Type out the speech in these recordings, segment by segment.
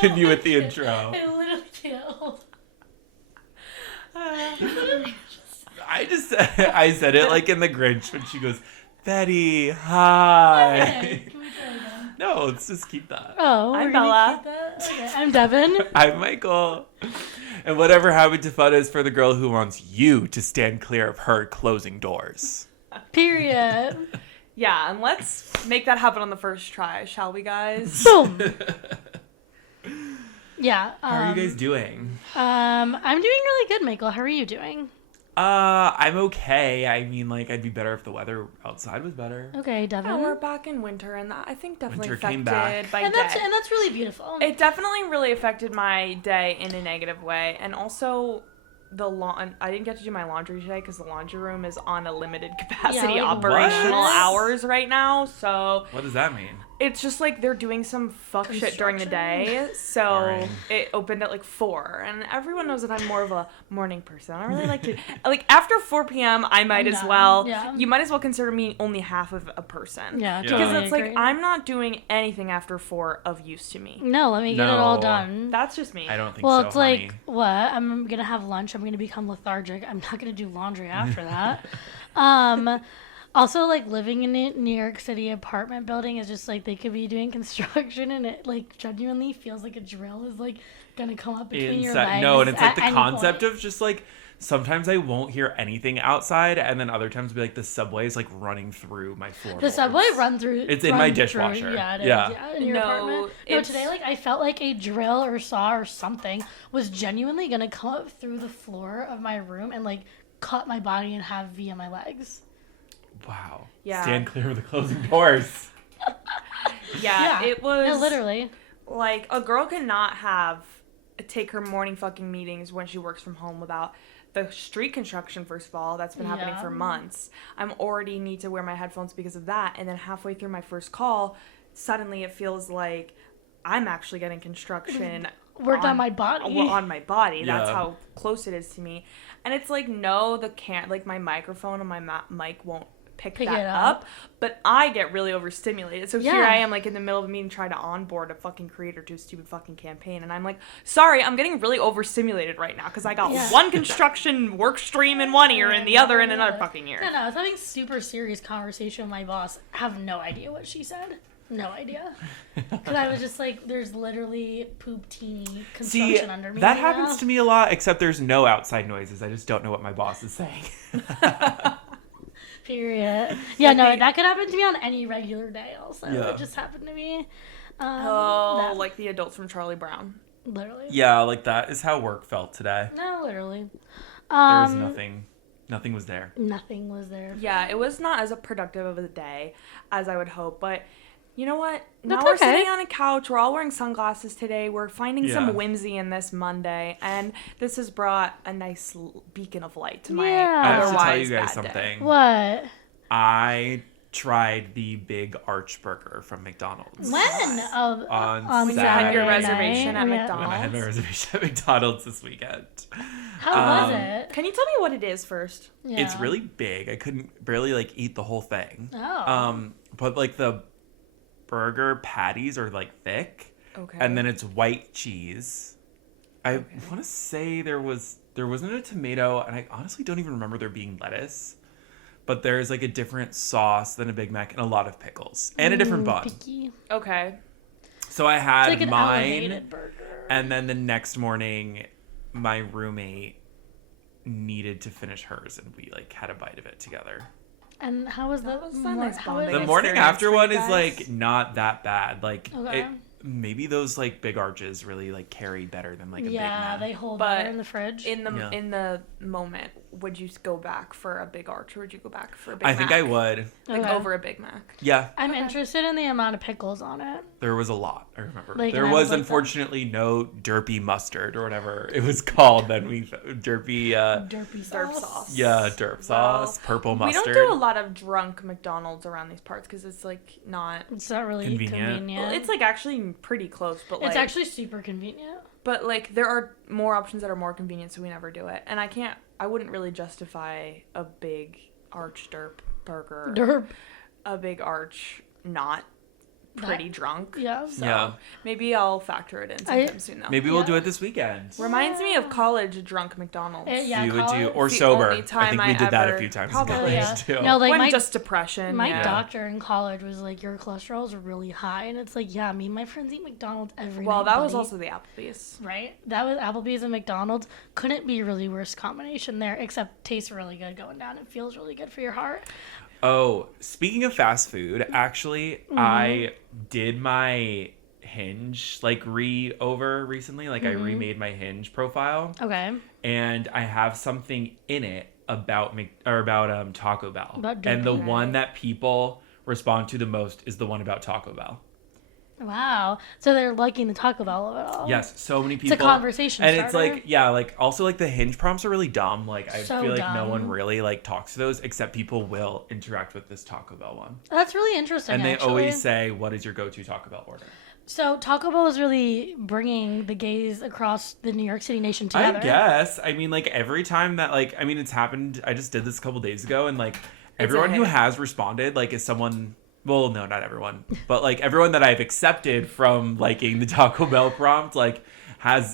continue with the intro. I literally can't hold I said it like in The Grinch when she goes, Betty, hi. Okay, can we try again? No, let's just keep that. Oh, I'm we're gonna Bella. keep that? Okay, I'm Devin. I'm Michael. And whatever happened to fun is for the girl who wants you to stand clear of her closing doors. Period. Yeah, and let's make that happen on the first try, shall we, guys? Boom. Yeah. How are you guys doing? I'm doing really good, Michael. How are you doing? I'm okay. I mean, like, I'd be better if the weather outside was better. Okay, Devin. Yeah, we're back in winter, and that I think definitely Winter came affected back. my and day. that's really beautiful. It definitely really affected my day in a negative way, and also I didn't get to do my laundry today because the laundry room is on a limited capacity like, operational what? hours right now. So What does that mean? it's just like they're doing some fuck shit during the day. So Boring. it opened at like 4, and everyone knows that I'm more of a morning person. I don't really like to like after 4 p.m. I might I'm as done. well. Yeah. You might as well consider me only half of a person. Yeah, Yeah. Because totally it's like agree. I'm not doing anything after 4 of use to me. No, let me get it all No. done. That's just me. I don't think Well, so, it's honey. like, what? I'm going to have lunch. I'm going to become lethargic. I'm not going to do laundry after that. Also, like, living in a New York City apartment building is just, like, they could be doing construction and it, like, genuinely feels like a drill is, like, going to come up between your legs. No, and it's like at the any concept point. of just like sometimes I won't hear anything outside, and then other times it'll be like the subway is like running through my floor. The subway run through. It's in my run through- dishwasher. Yeah, it is. Yeah. Yeah, in your No, apartment. No, it's- today, like, I felt like a drill or saw or something was genuinely going to come up through the floor of my room and, like, cut my body in half via my legs. Wow. Yeah. Stand clear of the closing doors. Yeah, it was No, literally. like a girl cannot take her morning fucking meetings when she works from home without the street construction. First of all, that's been happening Yeah. for months. I'm already need to wear my headphones because of that, and then halfway through my first call, suddenly it feels like I'm actually getting construction Worked on my body. Well, on my body. That's Yeah. how close it is to me. And it's like, no, like my microphone and my mic won't pick Pick that it up. but I get really overstimulated. So here Yeah. I am, like, in the middle of a meeting trying to onboard a fucking creator to a stupid fucking campaign, and I'm like, sorry, I'm getting really overstimulated right now because I got Yeah. one construction work stream in one ear and the other in another fucking ear. No, I was having super serious conversation with my boss. I have no idea what she said. No idea. Because I was just like, there's literally poop-teeny construction See, under me. that happens to me a lot, except there's no outside noises. I just don't know what my boss is saying. Period. Yeah, no, that could happen to me on any regular day also. Yeah. It just happened to me. Like the adults from Charlie Brown. Literally. Yeah, like that is how work felt today. No, literally. There was nothing. Nothing was there. Nothing was there. Yeah, it was not as productive of a day as I would hope, but you know what? Now That's we're okay. sitting on a couch. We're all wearing sunglasses today. We're finding Yeah. some whimsy in this Monday, and this has brought a nice beacon of light to my Yeah. I have to tell otherwise you guys bad day. something. What? I tried the Big Arch Burger from McDonald's. When? Oh, On When you had your Saturday reservation at night? Yeah. McDonald's. When I had my reservation at McDonald's this weekend. How was it? Can you tell me what it is first? Yeah. It's really big. I couldn't barely like eat the whole thing. Oh. But like the burger patties are like thick. Okay. And then it's white cheese. I want to say there wasn't a tomato, and I honestly don't even remember there being lettuce. But there's like a different sauce than a Big Mac and a lot of pickles and a different bun. Picky. Okay. So I had It's like an mine, elevated burger. and then the next morning, my roommate needed to finish hers, and we like had a bite of it together. And how was That was a more- nice how bonding was- The morning experience after for you one is guys? like not that bad. Like Okay. maybe those like big arches really like carry better than like a Big Yeah, Mac. they hold But better in the fridge. In Yeah. the moment, would you go back for a Big Arch or would you go back for a Big I Mac? think I would. Like Okay. over a Big Mac. Yeah, I'm interested in the amount of pickles on it. there was a lot. I remember Like, there and I was was like that. unfortunately no derpy mustard or whatever it was called. Then we derpy. Derpy sauce. Derp sauce. Yeah, derp sauce, purple We mustard. don't do a lot of drunk McDonald's around these parts because it's like not. It's not really Convenient. convenient. Well, it's like actually pretty close, but like It's actually super convenient. but like there are more options that are more convenient, so we never do it. And I wouldn't really justify a Big Arch derp burger. Derp. A Big Arch not pretty drunk. Yeah. So maybe I'll factor it in sometime soon though. Maybe we'll do it this weekend. Reminds me of college drunk McDonald's. You would do, or The sober. only time I think we did that a ever- few times probably. in college Yeah. too. No, like when just depression. my doctor in college was like, your cholesterol is really high, and it's like, yeah, me and my friends eat McDonald's every night. Well, that was buddy. also the Applebee's. Right? That was Applebee's and McDonald's. Couldn't be a really worse combination there, except tastes really good going down. It feels really good for your heart. Oh, speaking of fast food, actually, I did my Hinge over recently. Like I remade my Hinge profile. Okay. And I have something in it about Taco Bell. About and the Taco Bell. one that people respond to the most is the one about Taco Bell. Wow. So they're liking the Taco Bell of it all. Yes, so many people. It's a conversation and starter. it's like also like the Hinge prompts are really dumb. Like I So feel like no dumb. one really like talks to those, except people will interact with this Taco Bell one. That's really interesting, And they actually. always say, "What is your go-to Taco Bell order?" So Taco Bell is really bringing the gays across the New York City nation together. I guess. I mean, like every time that it's happened. I just did this a couple days ago, and like everyone who has responded, like is someone. Well, no, not everyone, but like everyone that I've accepted from liking the Taco Bell prompt, like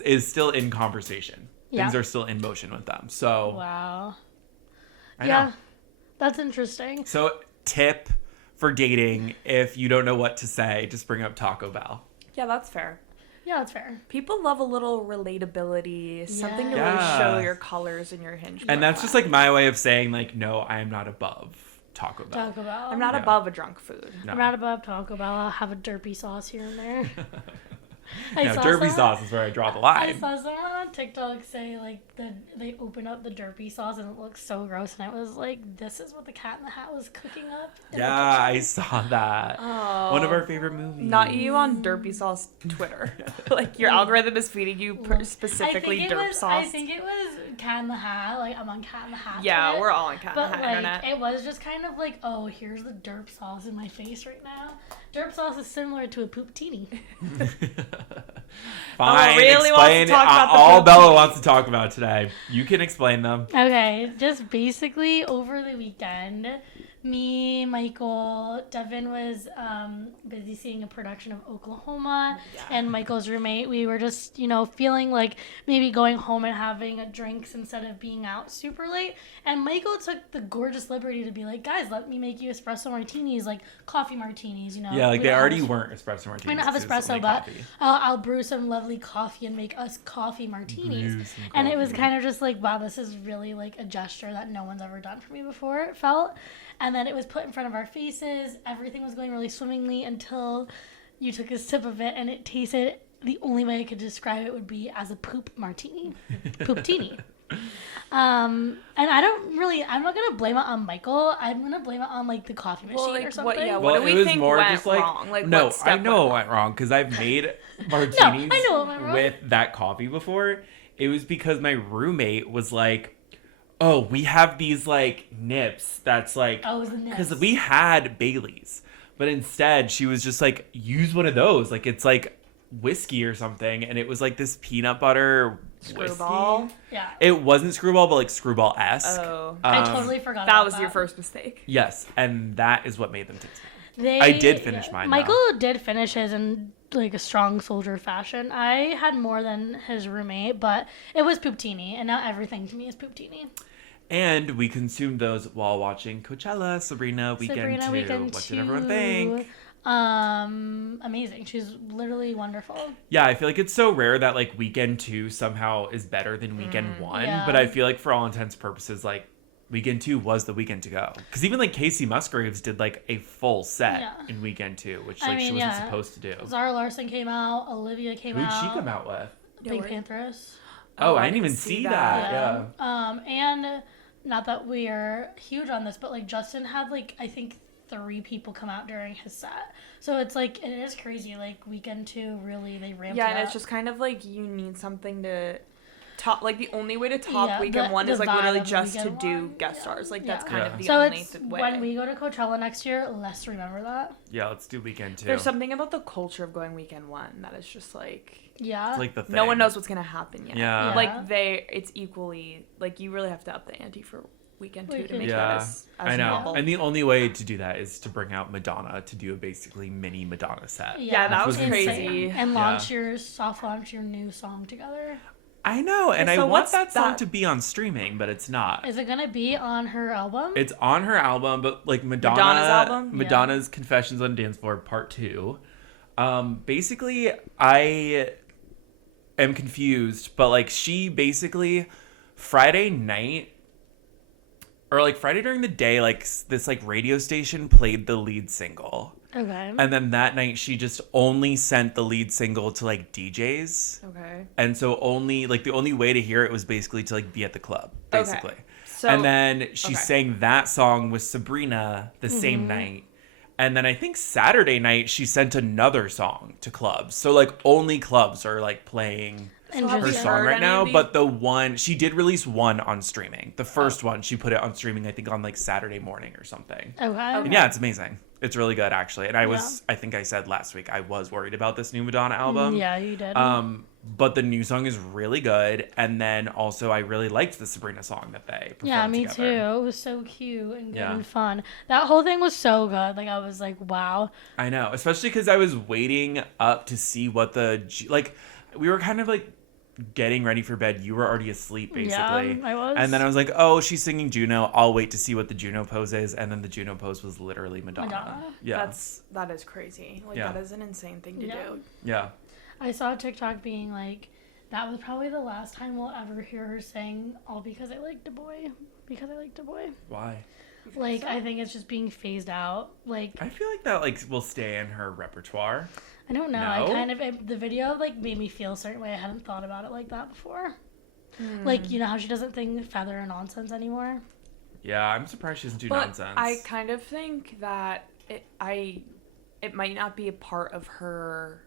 is still in conversation. Yeah. Things are still in motion with them. So Wow. I Yeah. know. That's interesting. So tip for dating: if you don't know what to say, just bring up Taco Bell. Yeah, that's fair. Yeah, that's fair. People love a little relatability, something to Yeah. really show your colors and your Hinge. And that's just like my way of saying like, no, I am not above Taco Bell. Taco Bell. I'm not Yeah. above a drunk food. No. I'm not above Taco Bell. I'll have a derpy sauce here and there. No, derby sauce is where I draw the I line. saw someone on TikTok say like they open up the derpy sauce and it looks so gross, and I was like, this is what the Cat in the Hat was cooking up. In the Yeah, I kitchen. saw that. Oh, One of our favorite movies. Not you on Derpy Sauce Twitter. Like your algorithm is feeding you specifically derp sauce. I think it was Cat in the Hat. Like I'm on Cat in the Hat. Yeah, Twitter, we're all on Cat in But the Hat like internet. it was just kind of like, oh, here's the derp sauce in my face right now. Derp sauce is similar to a pooptini. Fine, really wants to explain talk about the all poop Bella tea. wants to talk about today. You can explain them. Okay, just basically over the weekend, me, Michael, Devin was busy seeing a production of Oklahoma, and Michael's roommate, we were just, feeling like maybe going home and having a drinks instead of being out super late. And Michael took the gorgeous liberty to be like, guys, let me make you espresso martinis, like coffee martinis, Yeah, like We they don't already have- weren't espresso martinis. We don't have it was espresso, only but coffee. I'll brew some lovely coffee and make us coffee martinis. Brew some And it was coffee. kind of just like, wow, this is really like a gesture that no one's ever done for me before, it felt. And then it was put in front of our faces. Everything was going really swimmingly until you took a sip of it and it tasted, the only way I could describe it would be as a poop martini. Poop-tini. And I'm not gonna blame it on Michael. I'm gonna blame it on like the coffee machine or something. What do we it was think more went just like wrong? Like, no, what step I know went it went wrong because I've made martinis I know it went wrong. with that coffee before. It was because my roommate was like, "Oh, we have these like nips that's like Oh, it was the nips. because we had Bailey's, but instead she was just like, use one of those, like it's like whiskey or something, and it was like this peanut butter Screwball. whiskey. Yeah. It wasn't screwball, but like screwball-esque. Oh. I totally forgot That about was your first mistake. Yes, and that is what made them taste bad. I did finish mine, Michael did finish his in like a strong soldier fashion. I had more than his roommate, but it was pooptini, and now everything to me is pooptini. And we consumed those while watching Coachella, Sabrina Weekend 2. What did everyone think? Amazing. She's literally wonderful. Yeah, I feel like it's so rare that like Weekend 2 somehow is better than Weekend 1. Yeah. But I feel like for all intents and purposes, like Weekend 2 was the weekend to go. Because even like Casey Musgraves did like a full set in Weekend 2, which like she wasn't supposed to do. Zara Larson came out. Olivia came Who'd out. she come out with? Pink Panthers. Oh, I didn't even see that. Yeah. And not that we are huge on this, but like Justin had like I think 3 people come out during his set. So it's like it is crazy. Like Weekend 2 really they ramped it Yeah, and up. it's just kind of like you need something to top. Like the only way to top Weekend the 1 is like vibe literally of just to Weekend do 1. guest stars. Like that's Yeah. kind of the so only it's way. when we go to Coachella next year, let's remember that. Yeah, let's do Weekend 2. There's something about the culture of going Weekend 1 that is just like Yeah. It's like the thing. no one knows what's gonna happen yet. Yeah. Like it's equally like you really have to up the ante for weekend too to Weekend. make Yeah, that as I know. novel. And the only way to do that is to bring out Madonna to do a basically mini Madonna set. Yeah, that was Which crazy. And soft launch your new song together. I know, and Yeah, I so want what's that song that? to be on streaming, but it's not. Is it gonna be on her album? It's on her album, but like Madonna's album? Madonna's Confessions on Dance Floor Part 2. Basically, I am confused, but like she basically Friday night or like Friday during the day, like this like radio station played the lead single. Okay. And then that night she just only sent the lead single to like DJs. Okay. And so only like the only way to hear it was basically to like be at the club, basically. Okay. So, and then she okay. sang that song with Sabrina the same night. And then I think Saturday night she sent another song to clubs. So like only clubs are like playing So have her we Interesting. song heard right any now. of these? But the one she did release one on streaming. The first one she put it on streaming I think on like Saturday morning or something. Okay. And yeah, it's amazing. It's really good actually. And I think I said last week I was worried about this new Madonna album. Yeah, you did. But the new song is really good. And then also I really liked the Sabrina song that they performed Yeah, me together. too. It was so cute and good Yeah. and fun. That whole thing was so good. Like I was like, wow. I know, especially because I was waiting up to see what like we were kind of like getting ready for bed. You were already asleep basically. Yeah, I was. And then I was like, oh, she's singing Juno. I'll wait to see what the Juno pose is. And then the Juno pose was literally Madonna. Yeah. that is crazy. Like Yeah. that is an insane thing to Yeah. do. Yeah. I saw TikTok being like, that was probably the last time we'll ever hear her sing All Because I Liked a Boy. Because I Liked a Boy. Why? Like, I think it's just being phased out. Like, I feel like that like will stay in her repertoire. I don't know. No? I kind of, the video like made me feel a certain way. I hadn't thought about it like that before. Like, you know how she doesn't think feather or nonsense anymore? Yeah, I'm surprised she doesn't do But nonsense. I kind of think that it might not be a part of her,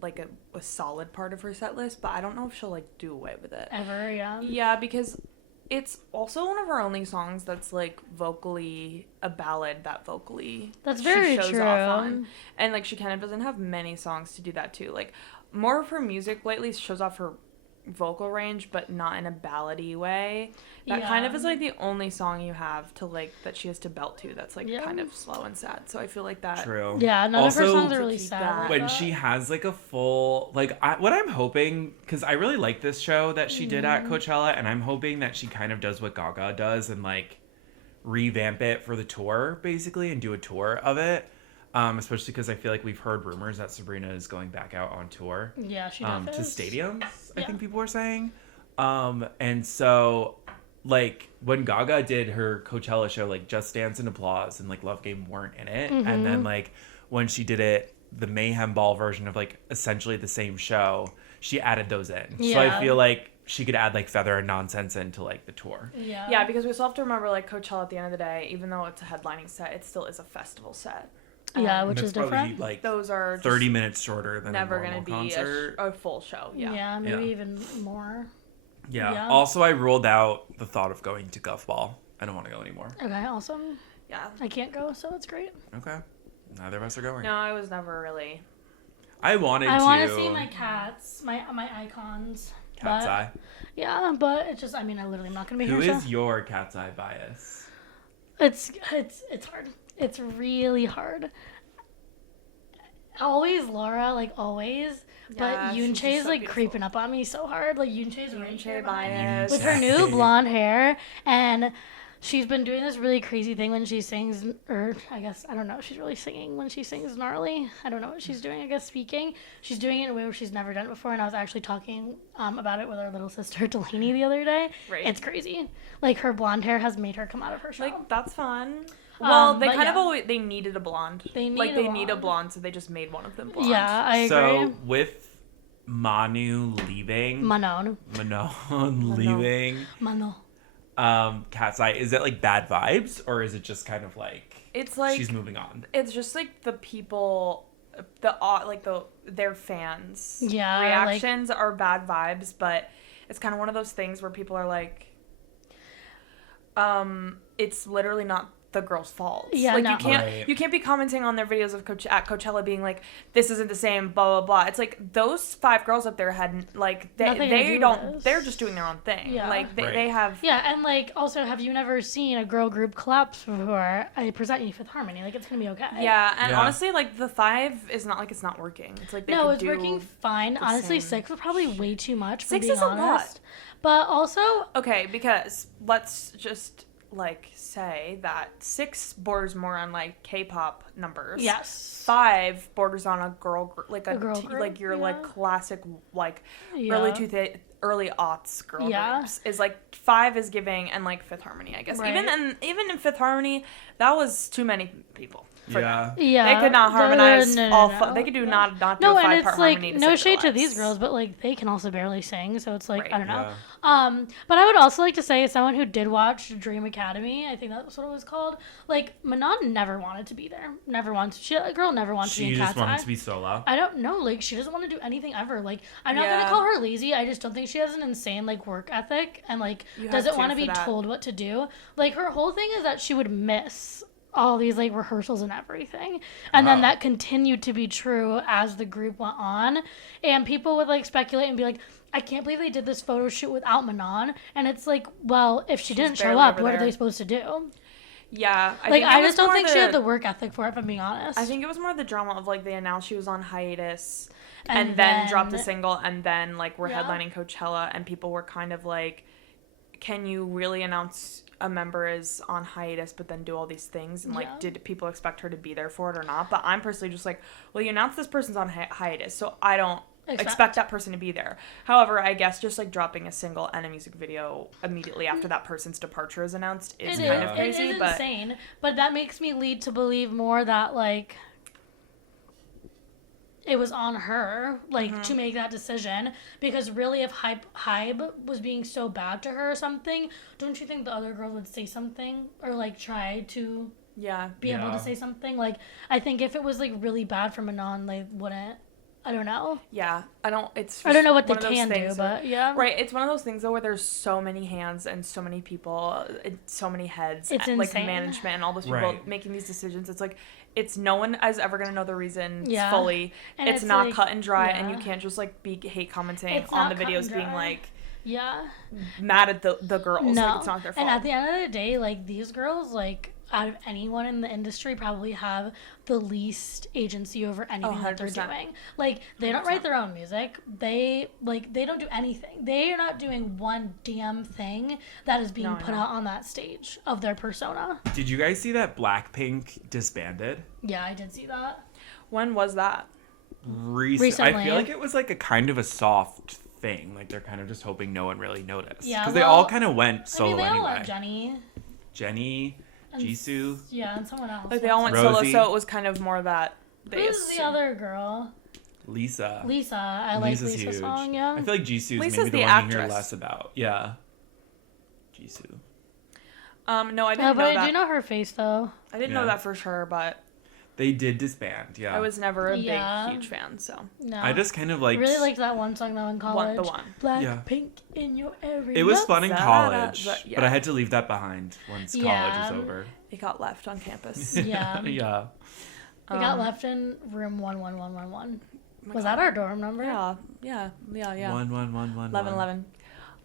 like a solid part of her set list, but I don't know if she'll like do away with it. Ever, yeah. Yeah, because it's also one of her only songs that's like vocally a ballad that vocally That's she very shows true. off on. And like she kind of doesn't have many songs to do that too. Like more of her music lately shows off her vocal range, but not in a ballady way. That kind of Yeah. is like the only song you have to like that she has to belt to that's like Yeah. kind of slow and sad. So I feel like that True. Yeah, none of her Also, songs are really keep sad. that- like when that. she has like a full what I'm hoping, because I really like this show that she did at Coachella, and I'm hoping that she kind of does what Gaga does and like revamp it for the tour basically and do a tour of it, especially because I feel like we've heard rumors that Sabrina is going back out on tour Yeah, she to does. stadiums, I Yeah. think people were saying. And so like when Gaga did her Coachella show, like Just Dance and Applause and like Love Game weren't in it. And then like when she did it, the Mayhem Ball version of like essentially the same show, she added those in. So I Yeah. feel like she could add like Feather and Nonsense into like the tour. Yeah, because we still have to remember like Coachella at the end of the day, even though it's a headlining set, it still is a festival set. Yeah, Um, which And is that's probably different. like Those are just 30 minutes shorter than never a going normal to be concert. a full show. Yeah. Maybe Yeah. even more. Yeah. Yeah. Also, I ruled out the thought of going to Guff Ball. I don't want to go anymore. Okay, awesome. Yeah. I can't go, so it's great. Okay. Neither of us are going. No, I was never really. I wanted I to. want to see my cats, my icons. Cat's but, Eye. Yeah, but it's just, I mean, I literally am not going to be Who here. is your Cat's Eye bias? It's hard. It's really hard. Always Laura, like always. Yeah, But she's Yoonchae just is so like beautiful. creeping up on me so hard. Like Yoonchae's right Yoonchae here bias. with her new blonde hair, and she's been doing this really crazy thing when she sings, or I guess I don't know if she's really singing when she sings gnarly. I don't know what she's doing. I guess speaking. She's doing it in a way where she's never done it before, and I was actually talking about it with our little sister Delaney the other day. Right. It's crazy. Like her blonde hair has made her come out of her shell. Like, that's fun. Well, they but kind of yeah. always, they needed a blonde. They like, need they a need a blonde. blonde, so they just made one of them blonde. Yeah, I agree. So with Manu leaving, Manon. Manon leaving, Mano. Cat's Eye, is it like bad vibes or is it just kind of like It's like, she's moving on? it's just like the people, their fans. Yeah, Reactions are bad vibes, but it's kind of one of those things where people are like, it's literally not the girls' faults. Yeah, like no. you can't be commenting on their videos of at Coachella being like, this isn't the same, blah blah blah. It's like those 5 girls up there had like they're just doing their own thing. Yeah. Like they have. Yeah, and like also, have you never seen a girl group collapse before? I present you Fifth Harmony. Like, it's gonna be okay. Yeah, and honestly, like the 5 is not like it's not working. It's like it's working fine. Honestly, same 6 was probably way too much. 6 is a lot. But also, okay, because let's just like say that 6 borders more on like K-pop numbers. Yes. 5 borders on a girl group, like girl group, like your like classic like yeah. early aughts girl Yeah. groups is like 5 is giving, and like Fifth Harmony, I guess. Right. Even in Fifth Harmony, that was too many people. Yeah. Yeah. They could not harmonize No. they could do not do a 5-part and it's harmony like to no save shade their to these lives. girls, but like they can also barely sing, so it's like Right. I don't know. Yeah. But I would also like to say, as someone who did watch Dream Academy, I think that's what it was called. Like Manon never wanted to be there. Never wanted. A girl never wanted to be She in just Cat's wanted Eye. to be solo. I don't know. Like, she doesn't want to do anything ever. Like, I'm not Yeah. gonna call her lazy. I just don't think she has an insane like work ethic and like You have doesn't to want to for be that. told what to do. Like, her whole thing is that she would miss all these like rehearsals and everything, and then Wow. that continued to be true as the group went on, and people would like speculate and be like, I can't believe they did this photo shoot without Manon. And it's like, well, if she didn't show barely up, over what are there. they supposed to do? Yeah, I just don't think she had the work ethic for it, if I'm being honest. I think it was more the drama of like they announced she was on hiatus And and then dropped a then- single, and then like we're Yeah. headlining Coachella, and people were kind of like, can you really announce a member is on hiatus but then do all these things, and like Yeah. did people expect her to be there for it or not? But I'm personally just like, well, you announced this person's on hiatus, so I don't expect that person to be there. However, I guess just like dropping a single and a music video immediately after that person's departure is announced is kind of crazy. It is but insane, but that makes me lead to believe more that like it was on her, like, to make that decision, because really if Hybe was being so bad to her or something, don't you think the other girl would say something or like try to be able to say something? Like, I think if it was like really bad for Manon, they wouldn't. I don't know. Yeah, I don't know what they can do, but yeah. Right, it's one of those things though where there's so many hands and so many people, and so many heads, It's like insane. management and all those people Right. making these decisions. It's like no one is ever gonna know the reason Yeah. fully. And it's it's not like- cut and dry, yeah. and you can't just like be hate commenting It's on not the cut videos and being dry. like Yeah. mad at the girls. No. Like it's not their fault. And at the end of the day, like, these girls, like, out of anyone in the industry probably have the least agency over anything that they're 100%. doing. Like, they don't write their own music. They don't do anything. They are not doing one damn thing that is being put out on that stage of their persona. Did you guys see that Blackpink disbanded? Yeah, I did see that. When was that? Recently. I Recently. feel like it was like a kind of a soft thing. Like they're kind of just hoping no one really noticed. Yeah, Because they well, all kind of went I solo mean, they all anyway. love Jenny, and Jisoo. Yeah, and someone else. Like they all went Rosie. solo, so it was kind of more that they Who's the other girl? Lisa. Lisa. I like Lisa's Lisa's huge. song, yeah. I feel like Jisoo's Lisa's maybe the the one you hear actress. less about. Yeah. Jisoo. No, I didn't but know I that. do know her face, though. I didn't know Yeah. that for sure, but They did disband, yeah. I was never a Yeah. big huge fan, so No. I just kind of I liked... really liked that one song though in college. the one. Blackpink in your area. It was fun in Da-da-da, college, yeah. but I had to leave that behind once college Yeah. was over. It got left on campus. Yeah. Yeah. We got left in room 11111. my Was God. that our dorm number? Yeah. 11111.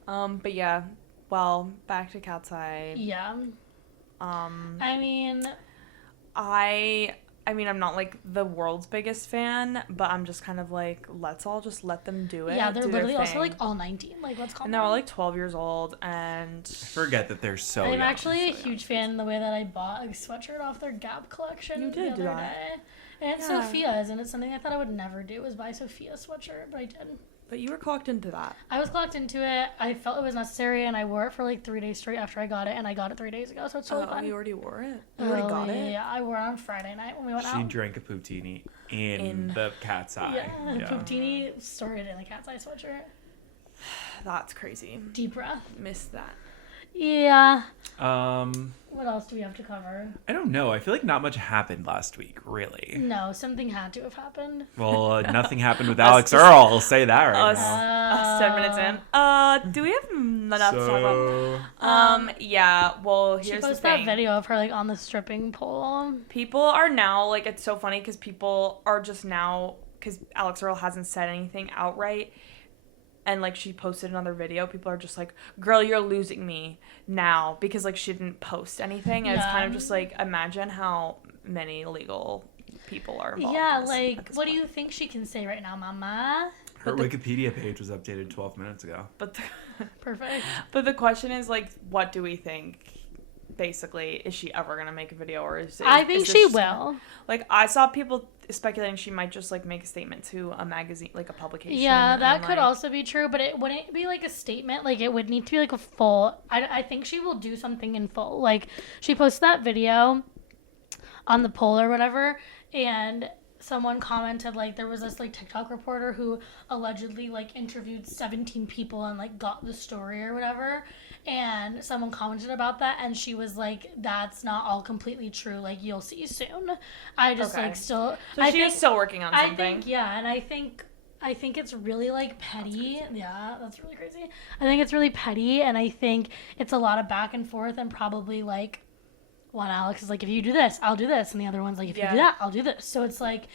11. But yeah, well, back to Cat's Eye. Yeah. I mean, I mean, I'm not like the world's biggest fan, but I'm just kind of like, let's all just let them do it. yeah, they're do their literally also thing. like all 19. Like, let's call And them. they're all like 12 years old, and I forget that they're so I'm young. actually a huge fan in the way that I bought a sweatshirt off their Gap collection You did the do other that. day. And it's Yeah. Sophia's, and it's something I thought I would never do was buy Sophia's sweatshirt, but I did. but you were clocked into that. I was clocked into it. I felt it was necessary, and I wore it for like 3 days straight after I got it, and I got it 3 days ago, so it's totally fine. You already wore it? You already got it? Yeah, I wore it on Friday night when we went She out. drank a poutine in the Cat's Eye. Yeah, and Poutini started in a Cat's Eye sweatshirt. That's crazy. Deep breath. Missed that. Yeah. Um, What else do we have to cover? I don't know. I feel like not much happened last week, really. No, something had to have happened. Well, nothing happened with Alex Earl. I'll say that right Us, now. us 10 minutes in. Do we have enough to talk about? Yeah. Well, She here's the posted thing. that video of her like on the stripping pole. People are now like, it's so funny because people are just now, because Alex Earl hasn't said anything outright, and like she posted another video, people are just like, girl, you're losing me now, because like she didn't post anything. And it's kind of just like, imagine how many legal people are involved. Yeah, in this like at this what do point. you think she can say right now, mama? Her Wikipedia page was updated 12 minutes ago. But Perfect. but the question is like, what do we think? Basically, is she ever gonna make a video, or is it? I think is this she just will. gonna- like, I saw people speculating she might just like make a statement to a magazine, like a publication. Yeah, that and, could like, also be true, but it wouldn't be like a statement. Like it would need to be like a full. I think she will do something in full. Like she posted that video on the poll or whatever, and someone commented like there was this like TikTok reporter who allegedly like interviewed 17 people and like got the story or whatever, and someone commented about that, and she was like, that's not all completely true, like you'll see soon. I just Okay. like still So I she think, is still working on something. I think yeah, and I think it's really like petty. Yeah, that's really crazy. I think it's really petty, and I think it's a lot of back and forth, and probably like one Alex is like, if you do this, I'll do this, and the other one's like, if you do that, I'll do this. So it's like,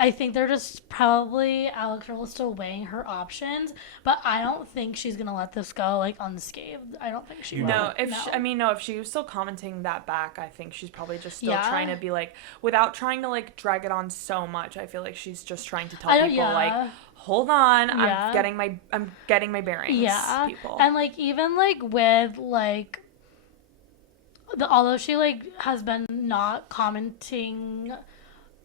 I think they're just probably Alex Earl is still weighing her options, but I don't think she's gonna let this go like unscathed. I don't think she will. No, if she was still commenting that back, I think she's probably just still Yeah. trying to be like, without trying to like drag it on so much. I feel like she's just trying to tell people like, hold on, Yeah. I'm getting my bearings. Yeah, people. and like even like with like although she like has been not commenting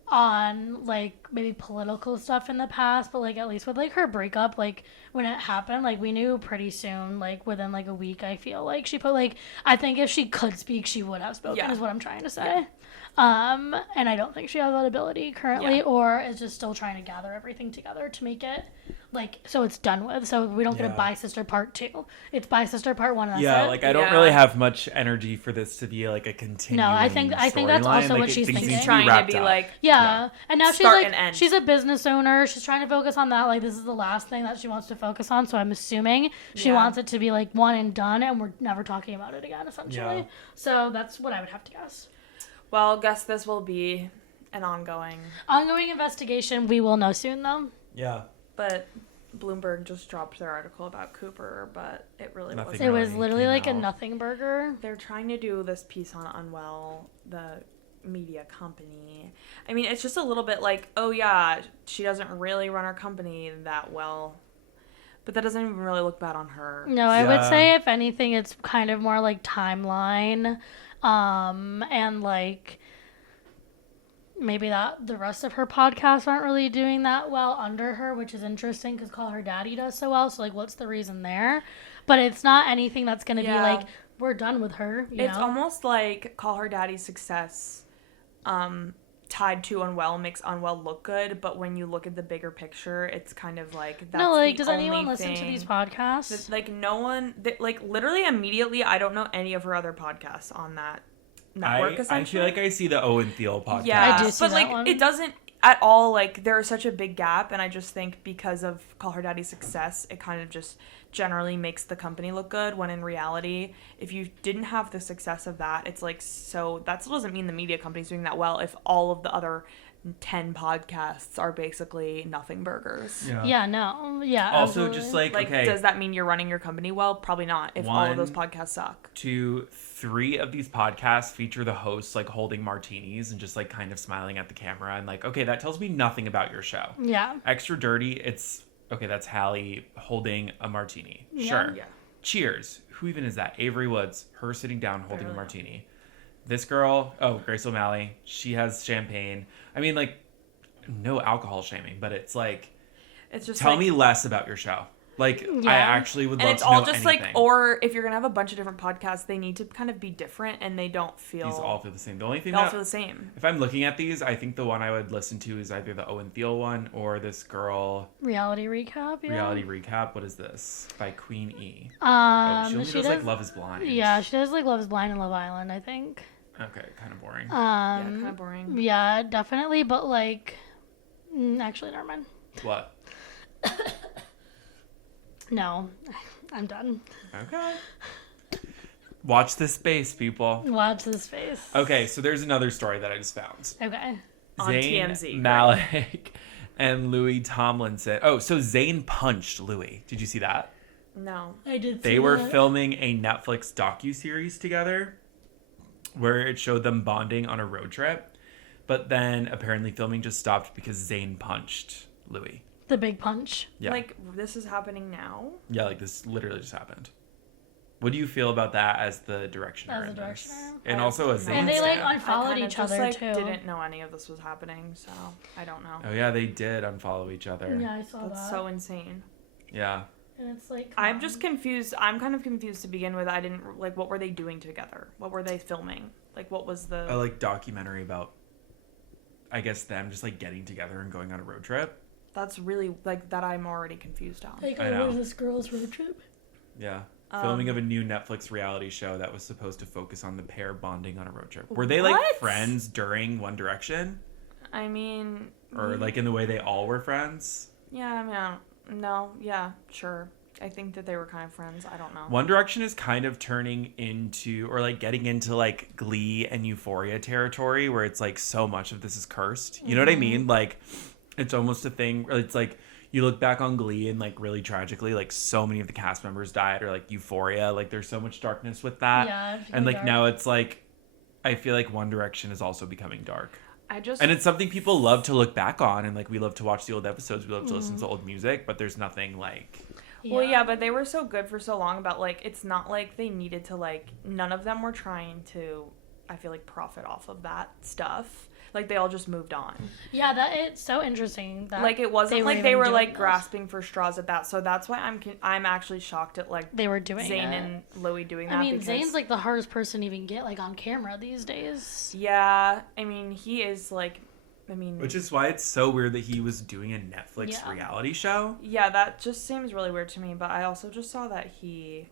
on like maybe political stuff in the past, but like at least with like her breakup, like when it happened, like we knew pretty soon, like within like a week, I feel like she put like, I think if she could speak she would have spoken, is what I'm trying to say. And I don't think she has that ability currently, or is just still trying to gather everything together to make it like so it's done with, so we don't get a Bi Sister Part 2. It's Bi Sister Part 1, and that's it. Like I don't really have much energy for this to be like a continuing. No, I think that's also like, what she's thinking. She's trying to be like, and now she's start like, and end. she's a business owner. She's trying to focus on that. Like this is the last thing that she wants to focus on. So I'm assuming she wants it to be like one and done, and we're never talking about it again, essentially. Yeah. So that's what I would have to guess. well, guess this will be an ongoing Investigation. We will know soon, though. Yeah. But Bloomberg just dropped their article about Cooper, but it really Nothing wasn't. It was really literally came like a out. nothing burger. They're trying to do this piece on Unwell, the media company. I mean, it's just a little bit like, oh yeah, she doesn't really run her company that well. But that doesn't even really look bad on her. No, I would say if anything, it's kind of more like timeline, and like maybe that the rest of her podcasts aren't really doing that well under her, which is interesting because Call Her Daddy does so well. So like, what's the reason there? But it's not anything that's gonna be like we're done with her. You know? Almost like Call Her Daddy's success, tied to Unwell makes Unwell look good, but when you look at the bigger picture, it's kind of like that's no, like the does anyone only listen to thing these podcasts? that, like no one, like literally immediately, I don't know any of her other podcasts on that network. I feel like I see the Owen Thiel podcast. Yeah, I do see but that like one. it doesn't at all. Like there is such a big gap, and I just think because of Call Her Daddy's success, it kind of just generally makes the company look good. When in reality, if you didn't have the success of that, it's like so that still doesn't mean the media company's doing that well. If all of the other 10 podcasts are basically nothing burgers. Yeah, no, yeah. Also, absolutely. just like okay, does that mean you're running your company well? Probably not. If all of those podcasts suck. 2, 3 of these podcasts feature the hosts like holding martinis and just like kind of smiling at the camera and like, okay, that tells me nothing about your show. Yeah. Extra Dirty, it's okay. That's Hallie holding a martini. Sure. Yeah. Cheers. Who even is that? Avery Woods. Her sitting down holding a Barely. martini. This girl, Grace O'Malley. She has champagne. I mean, like, no alcohol shaming, but it's like, It's just tell like, me less about your show. Like, Yeah. I actually would love And it's to all know just anything. like, or if you're gonna have a bunch of different podcasts, they need to kind of be different, and they don't feel. These all feel the same. The only thing They all that, feel the same. if I'm looking at these, I think the one I would listen to is either the Owen Thiel one or this girl Reality recap. Yeah. reality recap. What is this? By Queen E. She only She does, does like, Love is Blind. Yeah, she does like Love is Blind and Love Island, I think. Okay, kind of boring. Yeah, kind of boring. Yeah, definitely, but like, actually, never mind. What? No, I'm done. Okay. Watch this space, people. Watch this space. Okay, so there's another story that I just found. Okay. On Zayn TMZ, Malik and Louis Tomlinson. Oh, so Zayn punched Louis. Did you see that? No. I did. They were filming a Netflix docuseries together where it showed them bonding on a road trip. But then apparently filming just stopped because Zayn punched Louis. The big punch. Yeah. Like, this is happening now? Yeah, like this literally just happened. What do you feel about that as the directioner? As the in this? directioner? And also a Zayn And they like stan? unfollowed I kinda each just, other like, too. didn't know any of this was happening, so I don't know. Oh yeah, they did unfollow each other. Yeah, I saw That's that. so insane. Yeah. And it's like, I'm just confused. I'm kind of confused to begin with. I didn't, like, what were they doing together? What were they filming? Like, what was the... A like documentary about, I guess, them just like getting together and going on a road trip. That's really, like, that I'm already confused on. like, I know. was this girl's road trip? Yeah. Filming of a new Netflix reality show that was supposed to focus on the pair bonding on a road trip. Were they like What? friends during One Direction? I mean... Or like in the way they all were friends? Yeah, I mean, no, yeah, sure. I think that they were kind of friends. I don't know. One Direction is kind of turning into, or like getting into like Glee and Euphoria territory where it's like so much of this is cursed. You know what I mean? Like it's almost a thing where it's like you look back on Glee and like really tragically, like so many of the cast members died, or like Euphoria, like there's so much darkness with that. Yeah, it's and like dark. now it's like, I feel like One Direction is also becoming dark. And it's something people love to look back on, and like we love to watch the old episodes, we love to listen to old music, but there's nothing like... Well, yeah, but they were so good for so long about, like, it's not like they needed to, like, none of them were trying to, I feel like, profit off of that stuff. Like, they all just moved on. Yeah, that it's so interesting that Like, it wasn't like they even were, doing like, this. grasping for straws at that. So that's why I'm actually shocked at, like, they were doing Zayn it. and Louis doing that. I mean, because, Zayn's like the hardest person to even get like on camera these days. Yeah, I mean, he is, like, Which is why it's so weird that he was doing a Netflix Yeah. reality show. Yeah, that just seems really weird to me. But I also just saw that he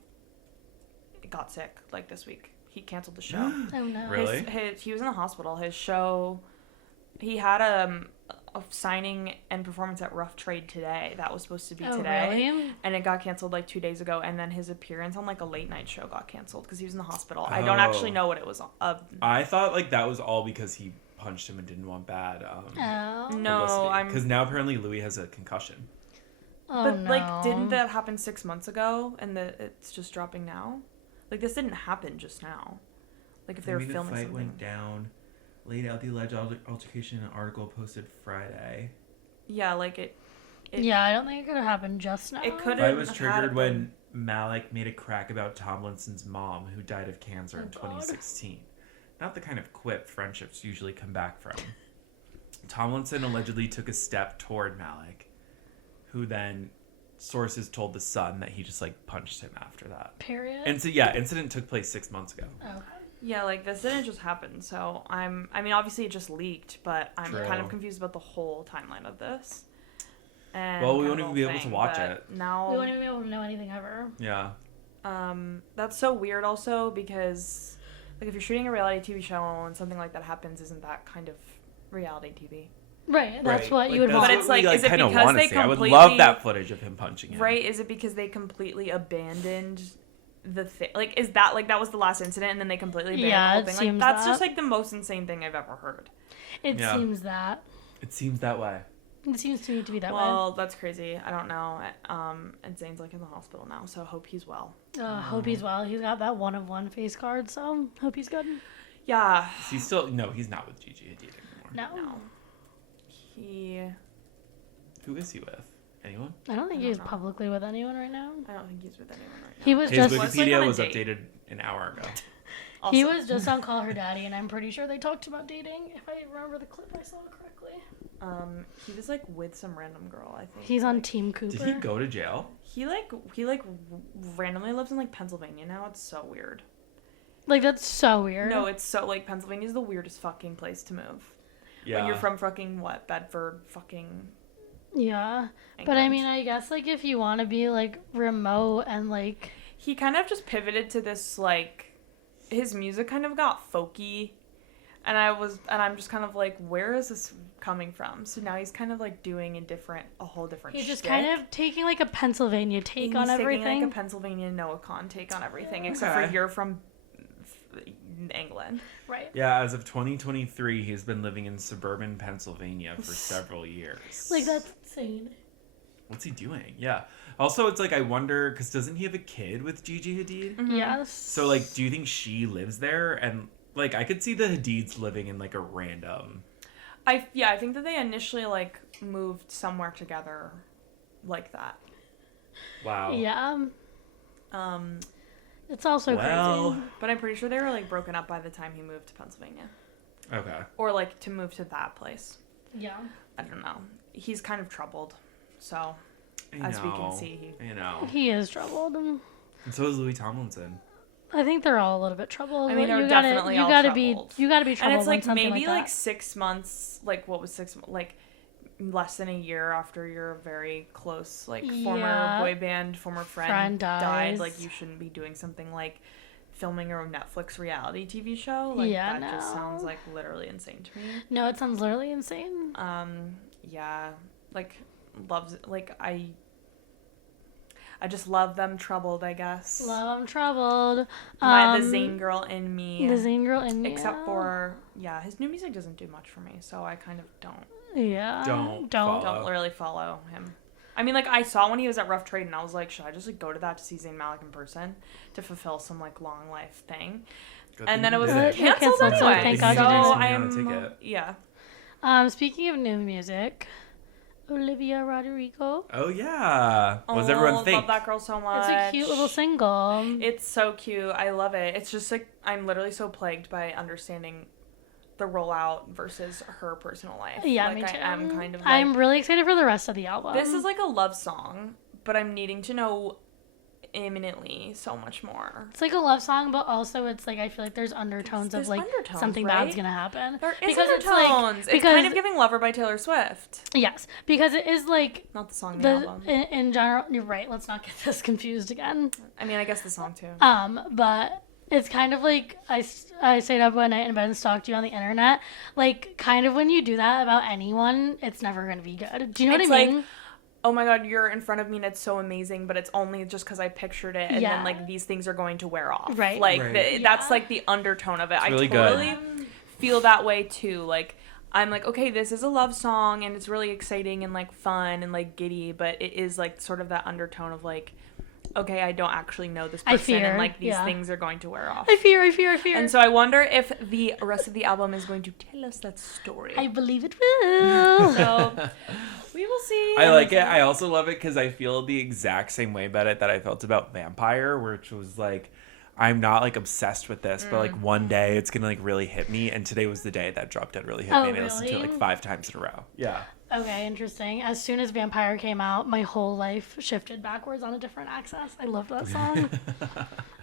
got sick, like, this week. He canceled the show. Oh no. Really? He was in the hospital. His show, he had a signing and performance at Rough Trade today. That was supposed to be Oh, today. really? And it got canceled like 2 days ago. And then his appearance on like a late night show got canceled because he was in the hospital. I don't actually know what it was. I thought like that was all because he punched him and didn't want bad Oh. No, because now apparently Louis has a concussion. Oh, but no. like, didn't that happen 6 months ago? And it's just dropping now? Like, this didn't happen just now. Like, if they were filming the fight something. went down, laid out the alleged altercation in an article posted Friday. Yeah, like it Yeah, I don't think it could have happened just now. It could The fight have was had triggered it when been- Malik made a crack about Tomlinson's mom, who died of cancer in God. 2016. Not the kind of quip friendships usually come back from. Tomlinson allegedly took a step toward Malik, who then, sources told The Sun that he just like punched him after that. Period. And so yeah, incident took place 6 months ago. Okay. Yeah, like, this didn't just happen, so I mean, obviously it just leaked, but I'm True. kind of confused about the whole timeline of this. And Well, we kind won't of even the be whole able to thing, watch but it. Now, We won't even be able to know anything ever. Yeah. that's so weird also because, like, if you're shooting a reality TV show and something like that happens, isn't that kind of reality TV? Right, that's Right. what Like, you would that's want. But it's what we, like, is it kinda because wanna they see. I would completely- love that footage of him punching him. Right? Is it because they completely abandoned the thing? Like, is that, like, that was the last incident and then they completely abandoned Yeah, the whole it thing? seems Like, that's that. just, like, the most insane thing I've ever heard. It Yeah. seems that. It seems that way. It seems to me to be that Well, that's crazy. I don't know. And Zayn's, like, in the hospital now, so hope he's well. way. Hope he's well. He's got that 1 of 1 face card, so hope he's good. Yeah. Is he still? No, he's not with Gigi Hadid anymore. No. No. Who is he with? Anyone? I don't think I he's don't know. publicly with anyone right now. I don't think he's with anyone right now. He was His just What's, like, Wikipedia on a was date? updated an hour ago. he Also- was just on Call Her Daddy, and I'm pretty sure they talked about dating, if I remember the clip I saw correctly. He was like with some random girl, I think. He's on Team Cooper. Did he go to jail? He randomly lives in like Pennsylvania now. It's so weird. Like, that's so weird. No, it's so like Pennsylvania's the weirdest fucking place to move. Yeah. When you're from fucking what? Bedford, fucking. Yeah. England. But I mean, I guess like if you want to be like remote and like. He kind of just pivoted to this like, his music kind of got folky, and I'm just kind of like, where is this coming from? So now he's kind of like doing a whole different. He's just shtick. kind of taking like a Pennsylvania take on everything. Taking like a Pennsylvania Noah Kahn take on everything, except for you're from England. Right. Yeah, as of 2023, he's been living in suburban Pennsylvania for several years. Like, that's insane. What's he doing? Yeah. Also, it's like, I wonder, because doesn't he have a kid with Gigi Hadid? Mm-hmm. Yes. So, like, do you think she lives there? And, like, I could see the Hadids living in, like, a random... I think that they initially, like, moved somewhere together like that. Wow. Yeah. It's also crazy. But I'm pretty sure they were, like, broken up by the time he moved to Pennsylvania. Okay. Or, like, to move to that place. Yeah. I don't know. He's kind of troubled. So, as we can see. He is troubled. And so is Louis Tomlinson. I think they're all a little bit troubled. I mean, they're definitely all troubled. You gotta be troubled. And it's like like maybe like 6 months, like what was 6 months, like less than a year after your very close, like former boy band, former friend died. Like you shouldn't be doing something like filming a Netflix reality TV show. Like that just sounds like literally insane to me. No, it sounds literally insane. Yeah, like loves like I just love them troubled, I guess. Love them troubled. The Zayn girl in me. The Zayn girl in me. Except for, his new music doesn't do much for me, so I kind of don't. Yeah. Don't really follow him. I mean, like, I saw when he was at Rough Trade, and I was like, should I just, like, go to that to see Zayn Malik in person to fulfill some, like, long life thing? And then it was canceled anyway. Thank God you didn't. Speaking of new music... Olivia Rodrigo. Oh, yeah. What does everyone think? I love that girl so much. It's a cute little single. It's so cute. I love it. It's just like, I'm literally so plagued by understanding the rollout versus her personal life. Yeah, like, me too. I'm kind of like, I'm really excited for the rest of the album. This is like a love song, but I'm needing to know imminently so much more. It's like a love song, but also it's like I feel like there's undertones of like something bad's gonna happen. There is undertones. It's kind of giving Lover by Taylor Swift. Yes, because it is like not the song, the album. In general, you're right. Let's not get this confused again. I mean, I guess the song too. But it's kind of like I stayed up one night in bed and stalked you on the internet. Like, kind of when you do that about anyone, it's never gonna be good. Do you know what I mean? Like, oh my god, you're in front of me and it's so amazing, but it's only just because I pictured it, and then like these things are going to wear off. Right. Like that's like the undertone of it. It's really I totally feel that way too. Like I'm like, okay, this is a love song and it's really exciting and like fun and like giddy, but it is like sort of that undertone of like, okay, I don't actually know this person and like these things are going to wear off. I fear. And so I wonder if the rest of the album is going to tell us that story. I believe it will. So we will see. I like it. I also love it because I feel the exact same way about it that I felt about Vampire, which was like, I'm not like obsessed with this, but like one day it's gonna like really hit me, and today was the day that Drop Dead really hit me, and I listened to it like 5 times in a row. Yeah. Okay, interesting. As soon as Vampire came out, my whole life shifted backwards on a different axis. I love that song.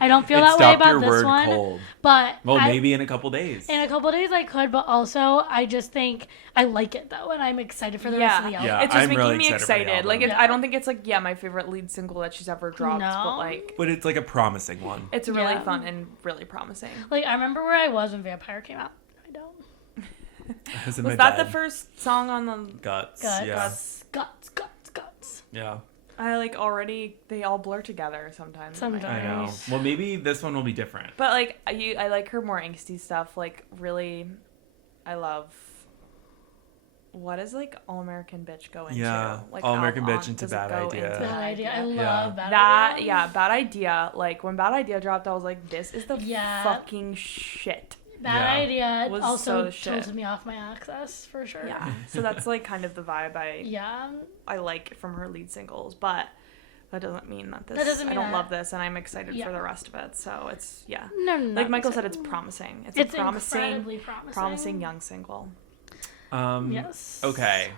I don't feel that way about this one. Cold. But maybe in a couple days. In a couple days I could, but also I just think I like it though, and I'm excited for the rest of the album. Yeah, it's just making me excited. Like I don't think it's like my favorite lead single that she's ever dropped, but it's like a promising one. It's really fun and really promising. Like I remember where I was when Vampire came out. I don't. Was that the first song on the Guts? Guts. Yeah. I like already they all blur together sometimes. I know. Well, maybe this one will be different. But like I like her more angsty stuff. Like really, I love. What is like All American Bitch go into? Yeah, like All American Bitch into Bad Idea. Bad Idea. I love Bad Idea. Yeah, Bad Idea. Like when Bad Idea dropped, I was like, this is the fucking shit. Bad Idea also tilted me off my axis for sure. Yeah, so that's like kind of the vibe I like from her lead singles, but that doesn't mean that I don't love this, and I'm excited for the rest of it. So it's no, like Michael said, it's promising. It's a incredibly promising young single. Yes. Okay.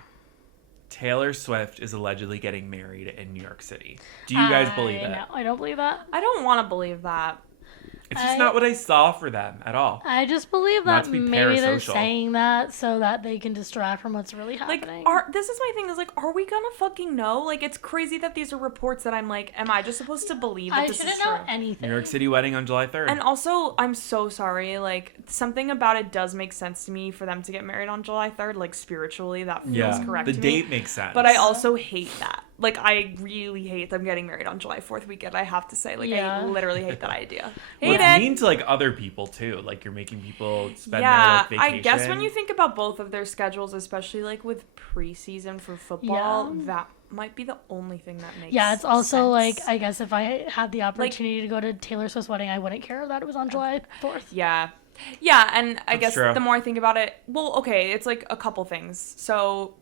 Taylor Swift is allegedly getting married in New York City. Do you guys believe it? No, I don't believe that. I don't want to believe that. It's just not what I saw for them at all. I just believe Not that to be maybe they're parasocial. saying that so that they can distract from what's really Like, happening. this is my thing, is like, are we gonna fucking know? Like, it's crazy that these are reports that I'm like, am I just supposed to believe that I this is shouldn't true? know anything. New York City wedding on July 3rd. And also, I'm so sorry, like, something about it does make sense to me for them to get married on July 3rd, like, spiritually, that feels correct the to date me. makes sense. But I also hate that. Like, I really hate them getting married on July 4th weekend, I have to say. Like, I literally hate that idea. Well, Hate it's it! mean to, like, other people, too. Like, you're making people spend their, like, vacation. I guess when you think about both of their schedules, especially, like, with preseason for football, that might be the only thing that makes Yeah, it's also sense. like, I guess if I had the opportunity to go to Taylor Swift's wedding, I wouldn't care that it was on July 4th. Yeah. Yeah, and I That's guess true. the more I think about it, well, okay, it's like a couple things. So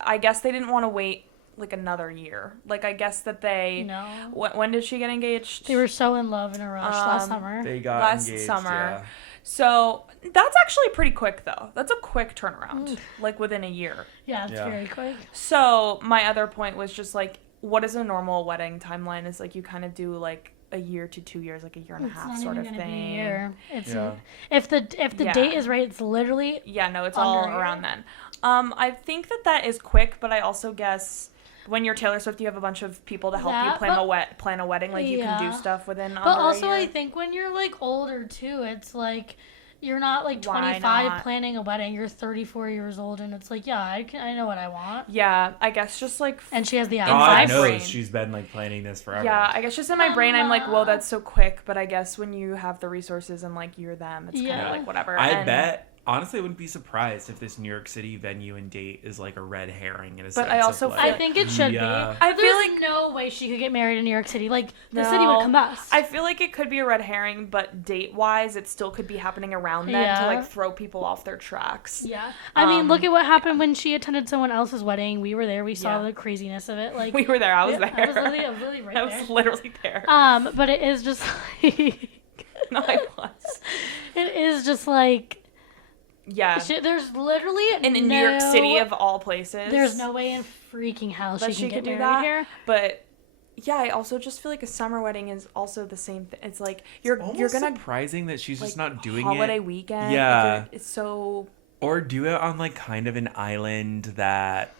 I guess they didn't want to wait like another year. Like, I guess that they... No. When did she get engaged? They were so in love in a rush last summer. They got last engaged, summer. yeah. So that's actually pretty quick, though. That's a quick turnaround, like within a year. Yeah, it's very quick. So my other point was just like, what is a normal wedding timeline? Is like you kind of do like a year to 2 years, like a year and a half sort of It's not even gonna be thing. a year. It's Yeah. if the date is right, it's literally Yeah, no, it's under all a year. around then. I think that is quick, but I also guess when you're Taylor Swift, you have a bunch of people to help you That, plan a wedding. Like, you can do stuff within But under also, a year. I think when you're like older too, it's like you're not like Why 25 not? planning a wedding. You're 34 years old, and it's like, yeah, I know what I want. Yeah, I guess just like... And she has the God God eyes. my brain. knows she's been, like, planning this forever. Yeah, I guess just in my brain, I'm like, whoa, that's so quick. But I guess when you have the resources and, like, you're them, it's kind of like whatever. I bet... Honestly, I wouldn't be surprised if this New York City venue and date is like a red herring in a sense. I also of, feel- like, I think it should yeah. be. I feel There's like- no way she could get married in New York City. Like, the No. city would combust. I feel like it could be a red herring, but date-wise, it still could be happening around then to, Yeah. like, throw people off their tracks. Yeah. I mean, look at what happened when she attended someone else's wedding. We were there. We saw Yeah. the craziness of it. Like, We were there. I was there. I was literally right I there. was literally there. But it is just like... No, I was. It is just like... Yeah. There's literally In New York City, of all places. There's no way in freaking hell that she can get do married that. here. But yeah, I also just feel like a summer wedding is also the same thing. It's like you're Almost gonna surprising that she's just like, not doing holiday it. weekend. Yeah. It's so... Or do it on like kind of an island that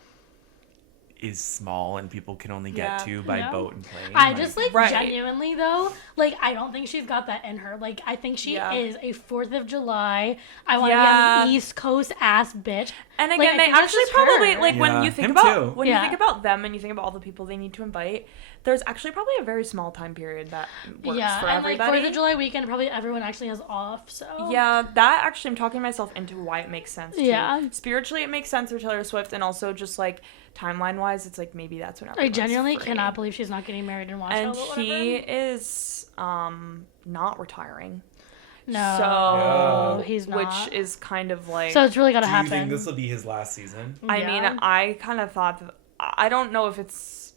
is small and people can only get to by boat and plane. I just like Right. genuinely though, like I don't think she's got that in her. Like I think she is a 4th of July. I want to be on the East Coast ass bitch. And Like, again, I they think this actually is probably her. like when Yeah, you think him about too. when you Yeah. think about them and you think about all the people they need to invite, there's actually probably a very small time period that works for and everybody. like 4th of July weekend, probably everyone actually has off. So Yeah, that actually, I'm talking myself into why it makes sense. Too. Yeah. Spiritually, it makes sense for Taylor Swift, and also just like timeline wise, it's like maybe that's when I everyone's genuinely free. cannot believe she's not getting married in Watch. And but he whatever. is not retiring. No, So he's not. Which is kind of like. So it's really gotta Do you happen. think this will be his last season? I Yeah. mean, I kind of thought that, I don't know if it's.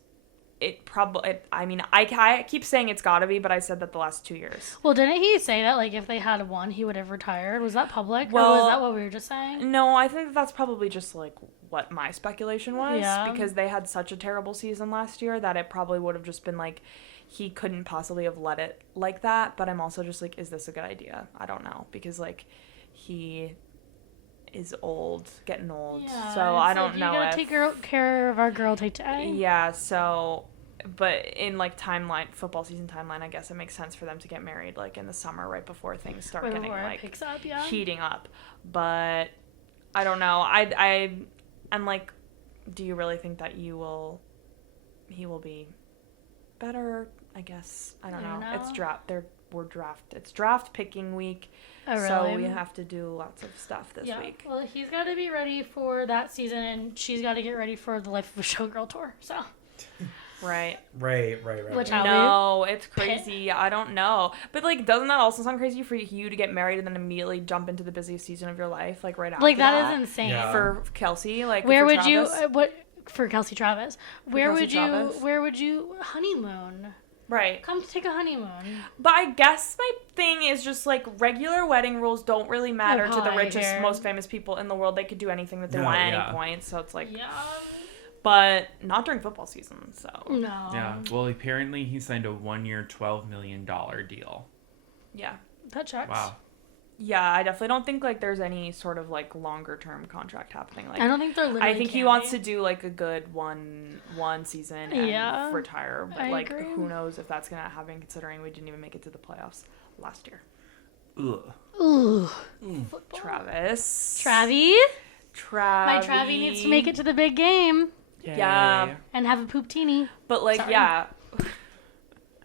It probably. I mean, I keep saying it's got to be, but I said that the last 2 years. Well, didn't he say that like if they had won, he would have retired? Was that public? or Well, was that what we were just saying? No, I think that's probably just like what my speculation was, Yeah. because they had such a terrible season last year that it probably would have just been like he couldn't possibly have let it like that. But I'm also just like, is this a good idea? I don't know, because like he is old, getting old, Yeah, so it's I like, don't know. You gotta if, take care of our girl Tay Tay. Yeah, so. But in like timeline, football season timeline, I guess it makes sense for them to get married like in the summer, right before things start Right getting before it like picks up, yeah. heating up. But I don't know. I'm like, do you really think that he will be better? I guess I don't know. It's it's draft picking week. Oh, really? So we have to do lots of stuff this week. Well, he's got to be ready for that season, and she's got to get ready for the Life of a Showgirl tour. So. Right. Right. Which No, it's crazy. I don't know. But, like, doesn't that also sound crazy for you to get married and then immediately jump into the busiest season of your life, like, right after like that is insane. Yeah. For Kelce, like, Where for would you Travis? for Kelsey Travis? Where Kelsey would you Travis? where would you honeymoon? Right. Come to take a honeymoon. But I guess my thing is just, like, regular wedding rules don't really matter to the richest, most famous people in the world. They could do anything that they want at any point, so it's like... Yeah. But not during football season, so... No. Yeah. Well, apparently he signed a 1-year, $12 million deal. Yeah. That checks. Wow. Yeah, I definitely don't think, like, there's any sort of, like, longer-term contract happening. Like, I don't think they're literally I think he wants to do, like, a good one season and retire. But, like, agree. who knows if that's going to happen, considering we didn't even make it to the playoffs last year. Ugh. Ooh. Travis. Travie? My Travie. Travie needs to make it to the big game. Yay. Yeah. And have a poop-teeny. But, like, Sorry. yeah.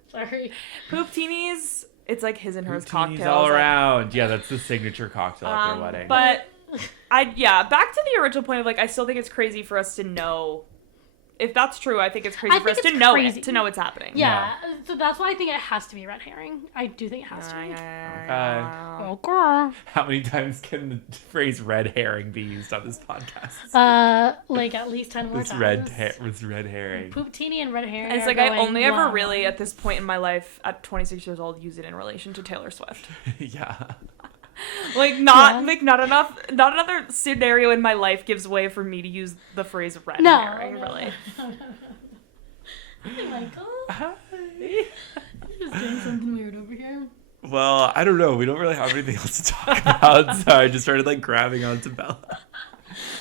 Sorry. Poop-teenies, it's, like, his and hers cocktails. all like, around. Yeah, that's the signature cocktail at their wedding. But, back to the original point of, like, I still think it's crazy for us to know. If that's true, I think it's crazy for us to know it, to know it's happening. Yeah, so that's why I think it has to be red herring. I do think it has to be. Okay. How many times can the phrase red herring be used on this podcast? Like at least 10 more This times. red herring. Poop-teeny and red herring. And it's like I only ever really, at this point in my life, at 26 years old, use it in relation to Taylor Swift. Yeah. Like not another scenario in my life gives way for me to use the phrase red herring, really. Hey, Michael. Hi. You're just doing something weird over here. Well, I don't know. We don't really have anything else to talk about, so I just started like grabbing onto Bella.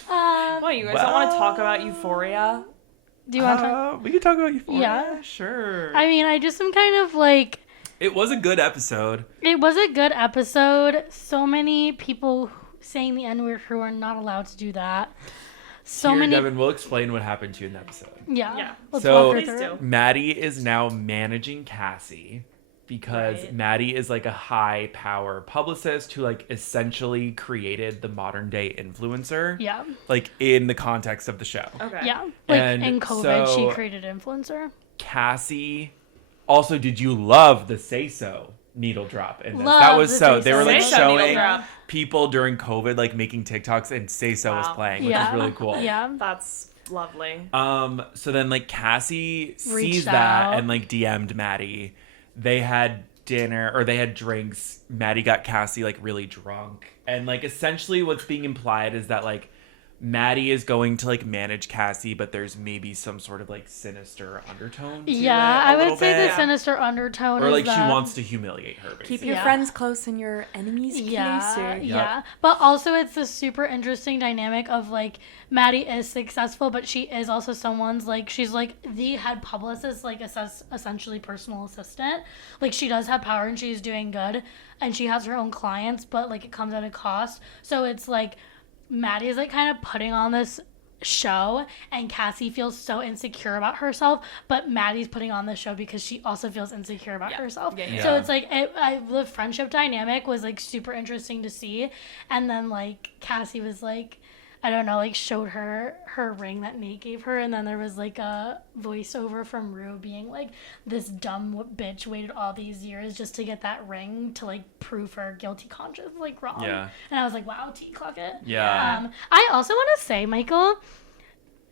What, you guys don't want to talk about Euphoria? Do you want to talk? We can talk about Euphoria. Yeah. Sure. I mean, I just am kind of like... It was a good episode. It was a good episode. So many people saying the N-word who are not allowed to do that. So Here, many... Devin, we'll explain what happened to you in the episode. Yeah. Let's So, walk her through it. Maddie is now managing Cassie because Maddie is like a high power publicist who like essentially created the modern day influencer. Yeah. Like in the context of the show. Okay. Yeah. Like And in COVID, so- she created influencer. Cassie. Also, did you love the Say So needle drop in this? Love That was the so. Say They were like So needle showing drop. people during COVID like making TikToks and Say So was playing, which Yeah. is really cool. Yeah. That's lovely. So then like Cassie sees Reached that out. and like DM'd Maddie. They had dinner or they had drinks. Maddie got Cassie like really drunk. And like essentially what's being implied is that like Maddie is going to like manage Cassie, but there's maybe some sort of like sinister undertone to Yeah, it I a would little say bit. the sinister undertone Or is like she that... wants to humiliate her. Basically. Keep your Yeah. friends close and your enemies closer. Yeah. But also it's a super interesting dynamic of like Maddie is successful, but she is also someone's like she's like the head publicist, like essentially personal assistant. Like she does have power and she's doing good and she has her own clients, but like it comes at a cost. So it's like Maddie's like kind of putting on this show and Cassie feels so insecure about herself, but Maddie's putting on this show because she also feels insecure about herself. Yeah. So it's like the friendship dynamic was like super interesting to see. And then like Cassie was like, I don't know, like showed her ring that Nate gave her, and then there was like a voiceover from Rue being like, this dumb bitch waited all these years just to get that ring to like prove her guilty conscience like wrong. Yeah. And I was like, wow, clock it. Yeah. I also want to say, Michael,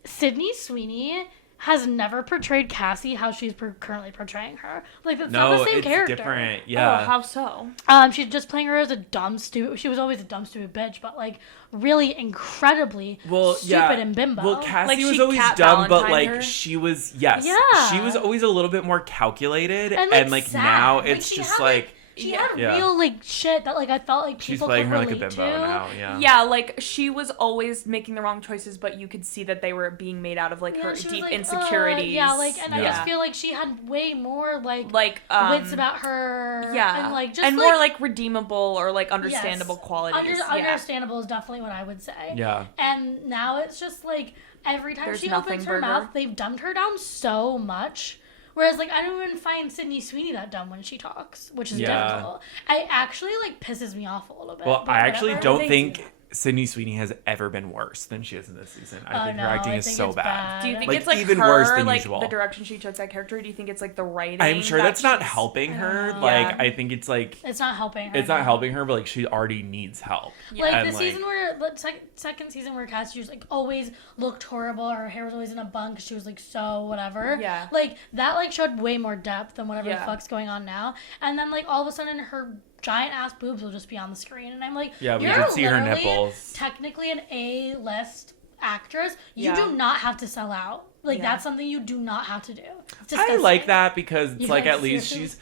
Sydney Sweeney has never portrayed Cassie how she's currently portraying her. Like, that's not the same character. Different. Yeah. Oh, how so? She's just playing her as a dumb, stupid... She was always a dumb, stupid bitch, but, like, really incredibly stupid and bimbo. Well, Cassie Like, was she always Cat dumb, but, Valentine like, her? she was... Yes. Yeah. She was always a little bit more calculated. And, like, sad. now Like, it's she just, had, like... She had Yeah. real, like, shit that, like, I felt like She's people playing could her like a relate bimbo to. now, yeah. Yeah, like she was always making the wrong choices, but you could see that they were being made out of like her she was deep like, insecurities. yeah, like, and I Yeah. just feel like she had way more, like wits about her. Yeah. And, like, just, and more like redeemable or like understandable Yes. qualities. Understandable is definitely what I would say. Yeah. And now it's just like every time There's she nothing opens her burger. mouth, they've dumbed her down so much. Whereas, like, I don't even find Sydney Sweeney that dumb when she talks, which is Yeah. difficult. I actually, like, pisses me off a little bit. Well, but I actually whatever. don't Thank think you. Sydney Sweeney has ever been worse than she is in this season. I think her acting is so it's bad. Do you think Like, it's like even her, worse than like usual. the direction she took that character? Or do you think it's like the writing? I'm sure that that's not she's- helping her. Yeah. Like, Yeah. I think it's like It's not helping her. it's not helping her, but like she already needs help. Yeah. Like And, the season where the second season where Cassie just like always looked horrible, her hair was always in a bun because she was like so whatever. Yeah. Like that like showed way more depth than whatever Yeah. the fuck's going on now. And then like all of a sudden her giant ass boobs will just be on the screen, and I'm like, Yeah, we you're did see her literally nipples. Technically an A-list actress. You Yeah. do not have to sell out. Like Yeah. that's something you do not have to do. It's I disgusting. like that because it's You like like at least seriously?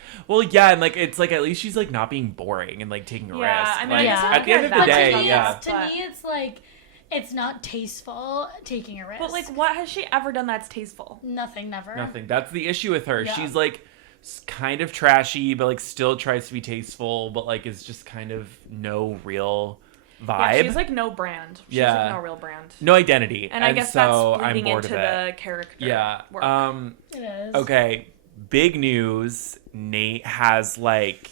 and like it's like at least she's like not being boring and like taking a Yeah, risk. I mean, Like, I guess Yeah. at the end of the But to day, to me, yeah. to me, it's like it's not tasteful taking a risk. But like, what has she ever done that's tasteful? nothing, never. Nothing. That's the issue with her. Yeah. She's like kind of trashy, but like still tries to be tasteful, but like is just kind of no real vibe. Yeah, she's like no brand. She's Yeah. like no real brand. no identity. And I guess so that's I'm bleeding bored into of it. the character. Yeah. Work. It is. Okay. Big news. Nate has like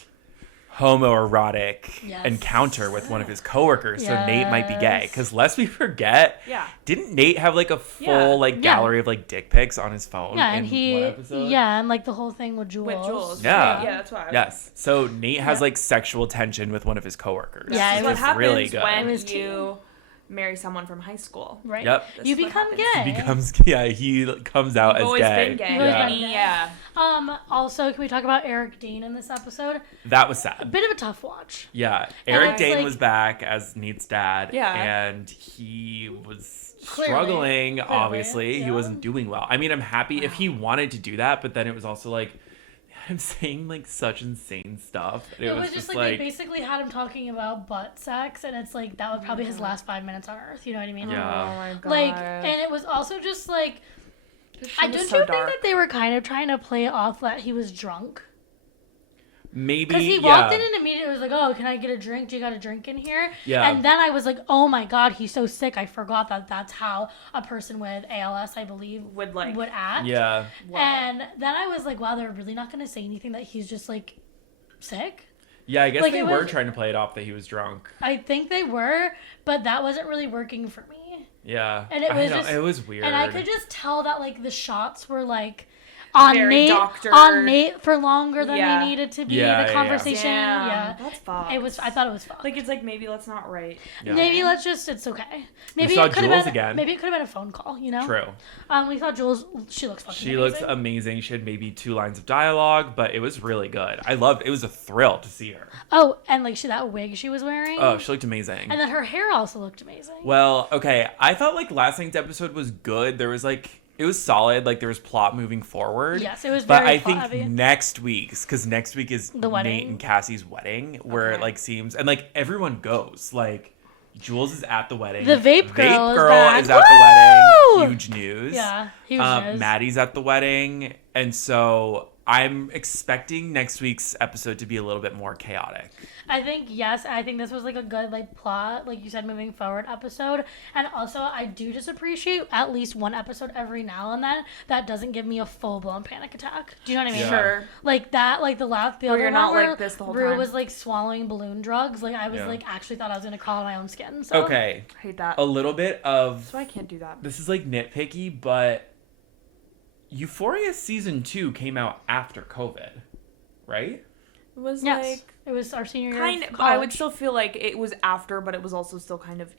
homoerotic Yes. encounter with one of his coworkers, so Nate might be gay. Yes. Because lest we forget, Yeah. didn't Nate have like a full Yeah. like Yeah. gallery of like dick pics on his phone? Yeah, in and he, one episode? and like the whole thing with Jules. With Jules. Yeah. Yeah, that's why. Yes. So Nate has Yeah. like sexual tension with one of his coworkers. Yeah, This it is what was happens really good. when It was you marry someone from high school. Right. Yep. This You is what become happens. gay. He comes out You've as always gay. been gay. You've always Yeah. been gay. Yeah. Also, can we talk about Eric Dane in this episode? That was A sad. bit of a tough watch. Yeah. Eric it's Dane like- was back as Nate's dad. Yeah. And he was Clearly. struggling, obviously. He yeah. wasn't doing well. I mean, I'm happy if he wanted to do that, but then it was also like, I'm saying like such insane stuff. And It was just like they basically had him talking about butt sex, and it's like that was probably his last 5 minutes on Earth. You know what I mean? Yeah. Oh my god. Like, and it was also just like, This I show is don't so you think dark. that they were kind of trying to play off that he was drunk? maybe. Because he walked in and immediately was like, "Oh, can I get a drink? Do you got a drink in here?" Yeah. And then I was like, "Oh my god, he's so sick. I forgot that that's how a person with ALS, I believe, would like would act." Yeah. wow. And then I was like, "Wow, they're really not going to say anything that he's just like sick." Yeah, I guess Like, they it were was- trying to play it off that he was drunk. I think they were, but that wasn't really working for me. Yeah. And it I was know, just- it was weird. And I could just tell that like the shots were like on Very doctored. on Nate for longer than Yeah. they needed to be. Yeah, the yeah. conversation, Damn, yeah. that's fucked. It was. I thought it was fucked. like it's like maybe let's not write. Yeah. Maybe let's just. It's okay. Maybe saw it could have Jules been. again. Maybe it could have been a phone call. You know. True. We saw Jules. She looks fucking. She looks amazing. amazing. She had maybe 2 lines of dialogue, but it was really good. I loved it. Was a thrill to see her. Oh, and like that wig she was wearing. Oh, she looked amazing. And then her hair also looked amazing. Well, okay. I felt like last night's episode was good. There was like it was solid. Like there was plot moving forward. Yes, it was But very I think plot-heavy. next week's, because next week is The wedding. Nate and Cassie's wedding, where it Okay. like seems and like everyone goes. Like Jules is at the wedding. The vape girl is back. is at the Woo! wedding. Huge news. Yeah, huge news. Maddie's at the wedding, and so I'm expecting next week's episode to be a little bit more chaotic. I think yes. I think this was like a good like plot, like you said, moving forward episode. And also, I do just appreciate at least one episode every now and then that doesn't give me a full blown panic attack. Do you know what I mean? Yeah. Sure. Like that, like the Where other you're one not where like this the whole Rue time. was like swallowing balloon drugs. Like I was Yeah. like actually thought I was gonna crawl on my own skin. So Okay, I hate that. a little bit of So I can't do that. this is like nitpicky, but Euphoria season 2 came out after COVID, right? It was yes, like it was our senior year. kind of of. I would college. still feel like it was after, but it was also still kind of.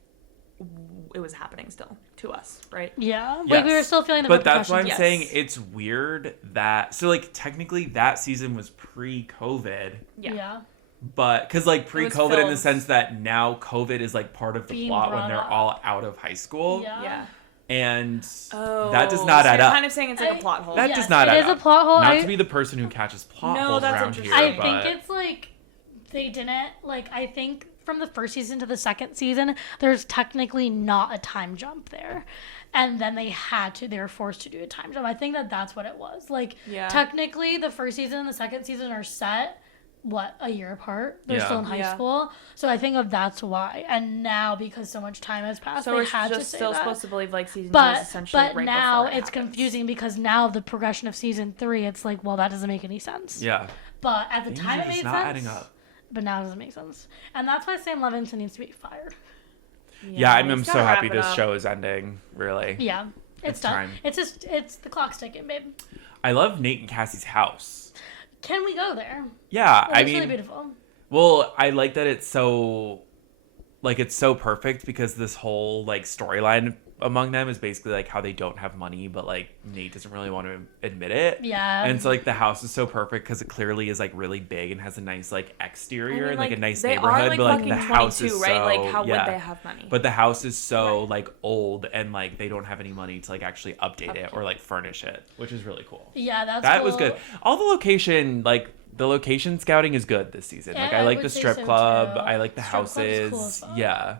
It was happening still to us, right? Yeah, like we were Yes. still feeling the But that's why I'm Yes. saying it's weird that so like technically that season was pre-COVID, Yeah. but because like pre-COVID in the filmed. sense that now COVID is like part of the Being plot when brought they're up. all out of high school, Yeah. Yeah. and Oh, that does not so add you're up. kind of saying it's like I- a plot hole. That Yes, does not it add is a up. plot hole. Not to be the person who catches plot No, holes that's around here, interesting. I think but it's like they didn't like. I think from the first season to the second season, there's technically not a time jump there, and then they were forced to do a time jump. I think that's what it was. Like Yeah. technically, the first season and the second season are set. What, a year apart? They're Yeah. still in high Yeah. school, so I think that's why. And now because so much time has passed, So they we're had to just say still that. supposed to believe like season 2 is But essentially right now before it it's happens. confusing because now the progression of season 3, it's like, well, that doesn't make any sense. yeah, But at the things time are it just made not sense. adding up. But now it doesn't make sense. And that's why Sam Levinson needs to be fired. Yeah, I'm we so gotta happy wrap it this up. show is ending, really. Yeah. It's done. time. It's the clock's ticking, babe. I love Nate and Cassie's house. Can we go there? Yeah, It's really beautiful. Well, I like that it's so perfect because this whole like storyline among them is basically like how they don't have money, but like Nate doesn't really want to admit it. Yeah. And so like the house is so perfect because it clearly is like really big and has a nice like exterior and like a nice they neighborhood, are, like, but like fucking the house is 22, right? so Like, how would they have money? But the house is so like old and like they don't have any money to like actually update it or like furnish it, which is really cool. Yeah, That cool. was good. All the location scouting is good this season. Like I like the strip club. Too. I like the Strip club's houses. cool as fuck. Yeah.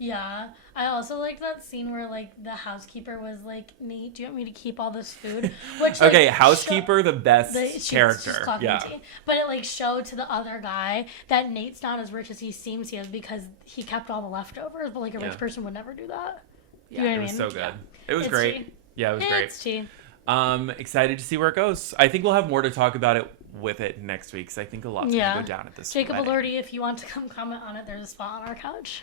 Yeah. I also liked that scene where like the housekeeper was like, Nate, do you want me to keep all this food? Which like, Okay, housekeeper, the best character. She's talking Yeah. to you. But it like showed to the other guy that Nate's not as rich as he seems he is because he kept all the leftovers, but like a rich person would never do that. Yeah, you know It what was I so mean? good. Yeah. It was It's great. tea. Yeah, it was great. It's tea. Excited to see where it goes. I think we'll have more to talk about it with it next week because I think a lot's going to go down at this Jacob wedding. Elordi, if you want to come comment on it, there's a spot on our couch.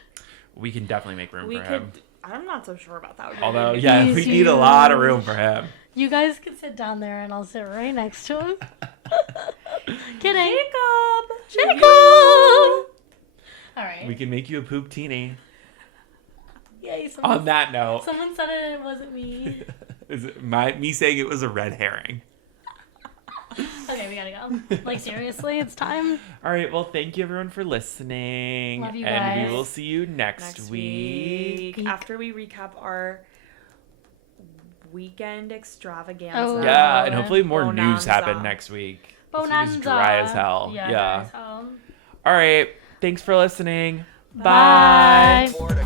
We can definitely make room We for could. him. I'm not so sure about that. Although, yeah, we Easy. need a lot of room for him. You guys can sit down there and I'll sit right next to him. Kidding. Jacob. All right. We can make you a poop teeny. Yay. On that note, Someone said it and it wasn't me. is it me saying it was a red herring? Okay, we gotta go. Like, seriously, it's time. All right. Well, thank you everyone for listening. Love you and guys. we will see you next week. After we recap our weekend extravaganza. Oh, Yeah, and hopefully more news Bonanza. happen next week. This week is Bonanza. dry as hell. Yeah. Yeah. Dry as hell. All right. Thanks for listening. Bye. Bye.